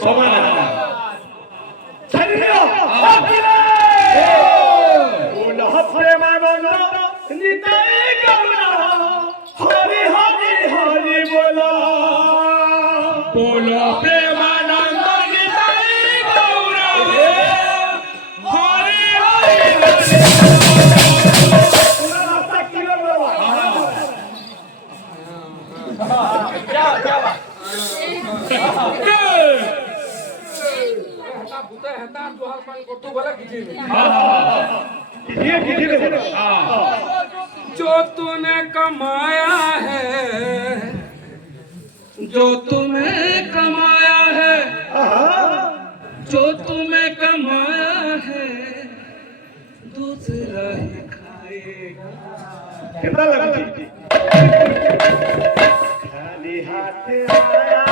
সমান ছাড়িও ওল হফরে মানন্দ নিতাই গৌরা হরি হরি হরি বলা বলো প্রেমানন্দ নিতাই গৌরা হরি হরি जो तूने कमाया है, जो तुम्हें कमाया है, जो तुम्हें कमाया है, दूसरा ही खाएगा। कितना लगती खाली हाथ आया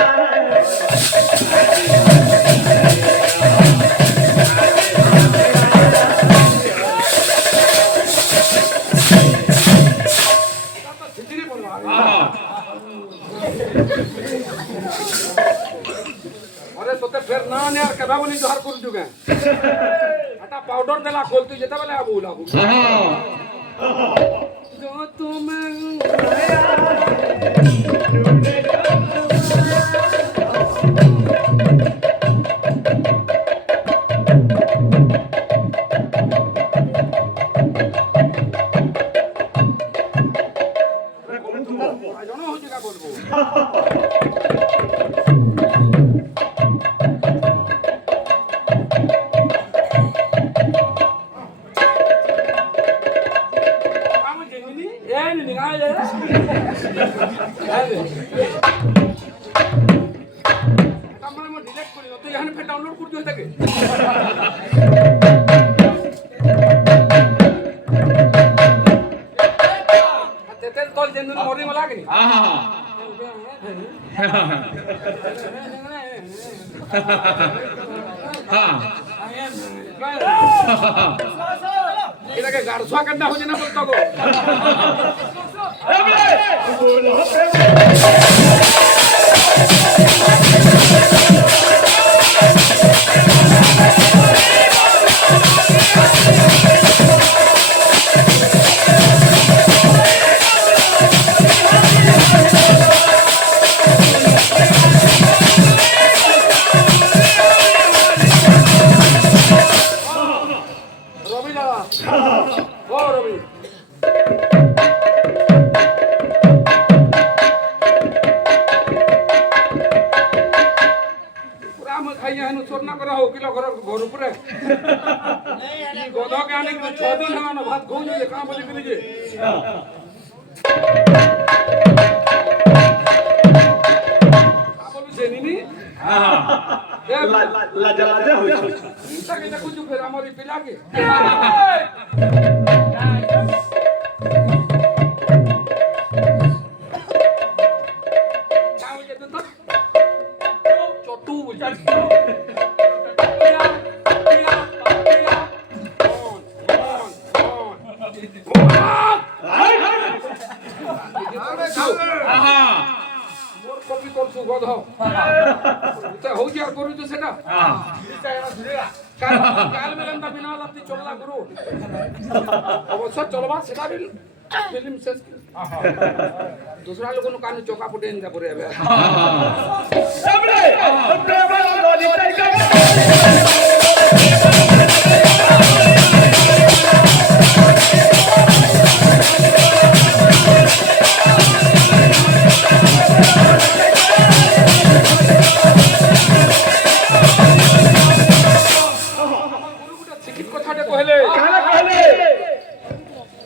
अरे तो फिर ना यार कदा बोली जोहर कर जुगे हटा पाउडर देला खोलती जेता बेले अब बोला जो तुम्हें জানো হচ্ছে কা বলবো डाउनलोड कर दियो থাকে तेल तोल जेन मोरी मला के हां हां हां इलाके गारसवा करना हो ना बोलतो गो चोरना करा हो किलो घर घर ऊपर गोदा के आने के 6 दिन हमारा भात घूम जे काम बोली करी जे बोलू से नी हां ला जला जा होई छै के कुछ फिर हमारी पिला के क्या हो जे तो चोटू कॉपी करछु गध ते हो जा करू तो सेटा काल मेलंदा बिना लाती चलला गुरु अवश्य चलबा सेटा भी फिल्म शेष दूसरा लोगों ने कान चौका पुटे इंदा पुरे अबे सबरे प्रेम लोनी तरीका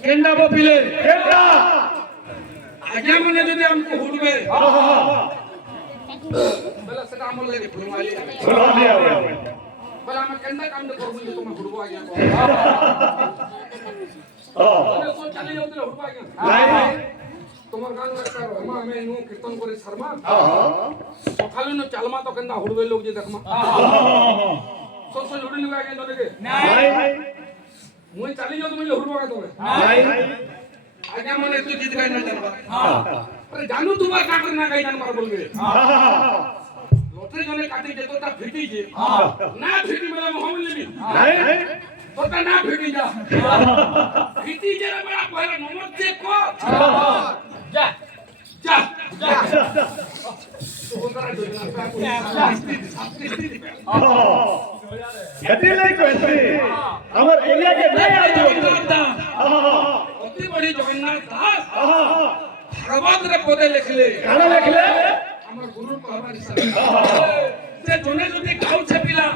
केंदा बपिले केंदा आज्ञा मने जदि हमको हुडबे बला सेटा हमर लेके फुलमाली बला हम केंदा काम न करबु तुम हुडबो आज्ञा तो चली जाऊ तो हुडबो आज्ञा नहीं তোমার গান একটা রহমা আমি নো কীর্তন করে শর্মা সকালে নো চালমা তো কেন্দা হুড়বে লোক যে দেখমা সো হুড়ি লুগা গে নলে নাই মুই চালি যাও তুমি হুড়বো কা তবে নাই আজ্ঞা মনে তো গীত গাই না জানবা আরে জানু তোমার কাটর না গাই জানবার বলবে অত্রে জনে কাটি যেতটা ফিটি যে না ফিটি মেলা মহামূল্যবি নাই তোটা না ফিটি যা ফিটি যে মেলা পয়লা নমত যে কো যা যা যা তো ওরা দুজনা গতি নাই কইছে আমার এরিয়া কে নাই আইতো অতি বড়ি জগন্নাথ দাস ভাগবত রে পদে লিখলে কানা লিখলে আমার গুরু কহবার হিসাবে যে জনে যদি গাউছে পিলা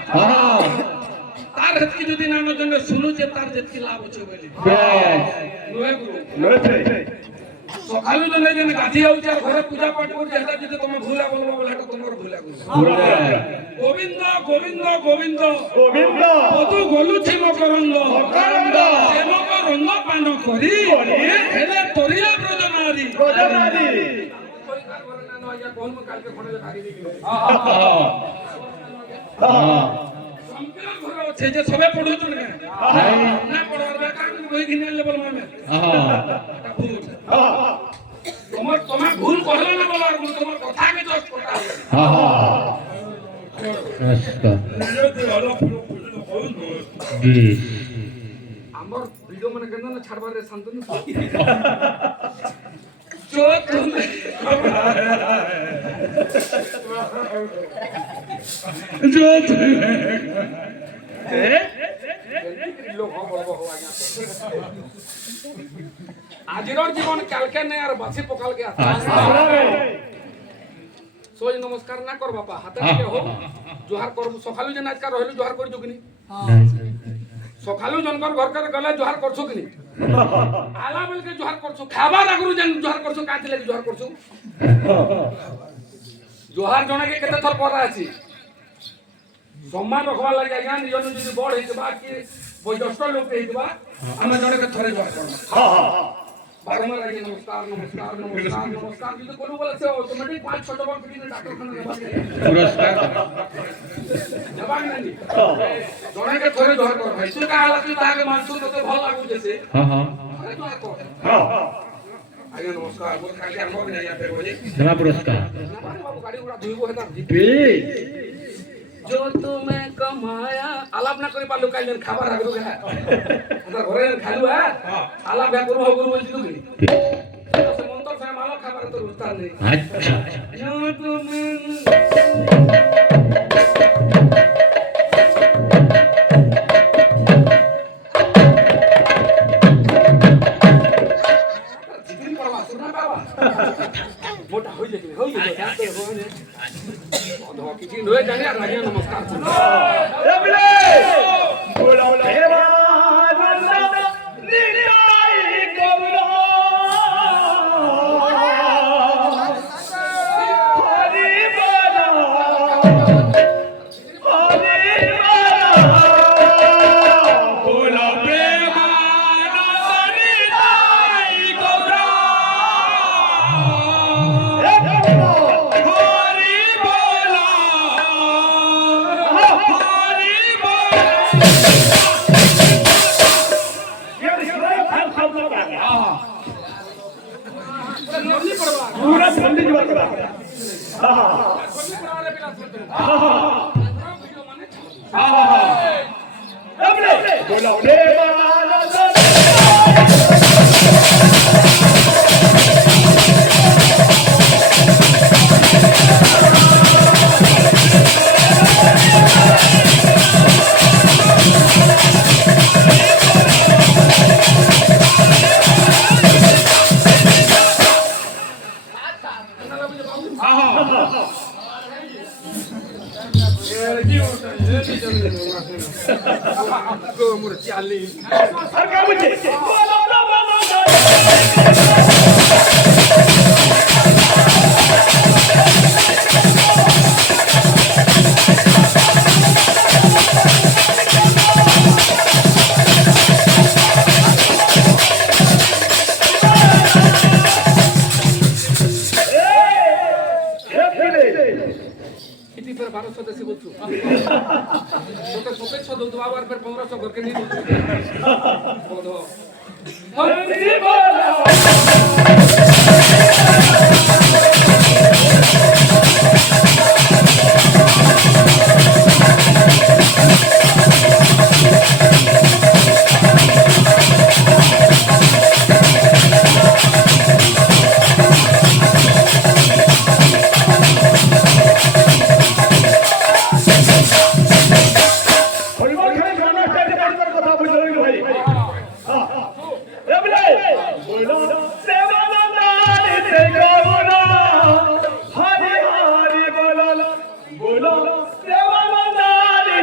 তার হেতকি যদি নাম জনে শুনুছে তার যেতকি লাভ আছে বলি নয় গুরু নছে সকালে জনে জনে গাধি হউছে আর ঘরে পূজা পাঠ করছে এটা যদি তুমি ভুলা বলবো বলে এটা তোমার ভুলা গুরু গোবিন্দ গোবিন্দ গোবিন্দ গোবিন্দ পদু গলুছি মকরঙ্গ মকরঙ্গ সেবক রঙ্গ পান করি হেলে তরিয়া ব্রজনারী গজনারি সে যে সবে পড়ুছ না পড়ার বেকার বই কিনে লেবল মানে তোমার তোমার ভুল কহলে না বলার ভুল তোমার কথা কে দোষ কথা আমার ভিডিও মানে কেন না ছাড়বার রে শান্তনু जो तुम्हें जो আজির জীবন কালকে নেই আর বাসি পকালকে সোজ নমস্কার না কর বাপা হাতে থেকে হোক জোহার করব সকালে যে নাচকার রহিল জোহার করি যোগনি সকালে জনগণ ঘর করে গলে জোহার করছো কিনি আলা বলকে জোহার করছো খাবার আগরু জান জোহার করছো কাটি লাগি জোহার করছো জোহার জনকে কেতে থর পড়া আছে সম্মান রখবার লাগি আজ্ঞা নিজন যদি বড় হইতবা কি বয়োজ্যেষ্ঠ লোক হইতবা আমরা জনকে থরে জোহার করব বারবার আগে নমস্কার নমস্কার নমস্কার নমস্কার যদি কোন বলেছে অটোমেটিক 5-6 বার পিনে ডাক্তারখানা যাবা পুরস্কার যাবা না নি জনকে থরে জোহার করব ভাই তুই কালা তুই তাকে মানছো তো ভাল লাগু যেছে আরে জোহার কর আগে নমস্কার বল কাকে আর হবে না ইয়াতে বলি धन्यवाद पुरस्कार না বাবু গাড়ি উড়া ধুইবো হেতা जो तुम्हें कमाया आलाप ना करी पालू काई जन खाবার আগলো কে আমরা ঘরে খালু হ্যাঁ আলাপ ব্যাক করব গুরু বলছি তুমি সে মন্তর সে মালো খাবার তো উস্তাদ নেই अच्छा जो तुम्हें जितनी पड़वा सुनना बाबा मोटा हो जाए जाते हो ने অধবা কিছু নয় জানি আর আগে নমস্কার এবলে বলা হেবা নন্দ নিলাই কমলা হরি বলা বলা প্রেমানন্দ নিলাই কমলা হরি বলা হরি বলা ये इसराइल खान खान लोग आ गया নন্দি পড়বা पूरा ठंडी जीवन का हां নন্দি পড়ারে বিলা শুনতে ভিডিও মানে এবলে বলা দেবানন্দ মোর চালি আর क्या मुझे बोलो इतनी फिर 1200 देसी बोलछु तो सफेद छो दो बार फिर 1500 घर के नहीं बोलो हरि बोला बोलो देवानंद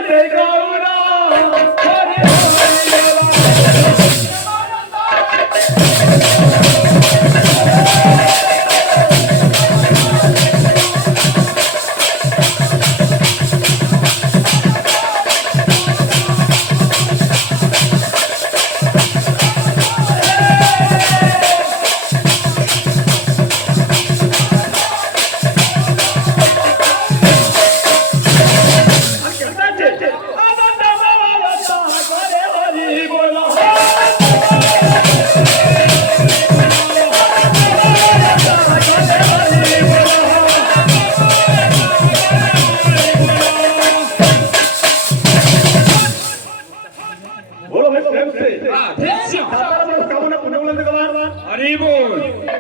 जय गौरा हरे हरे बोलो भाई प्रेम से हाँ, ठीक है। कामना पुण्य बोलते कबार हरी बोल।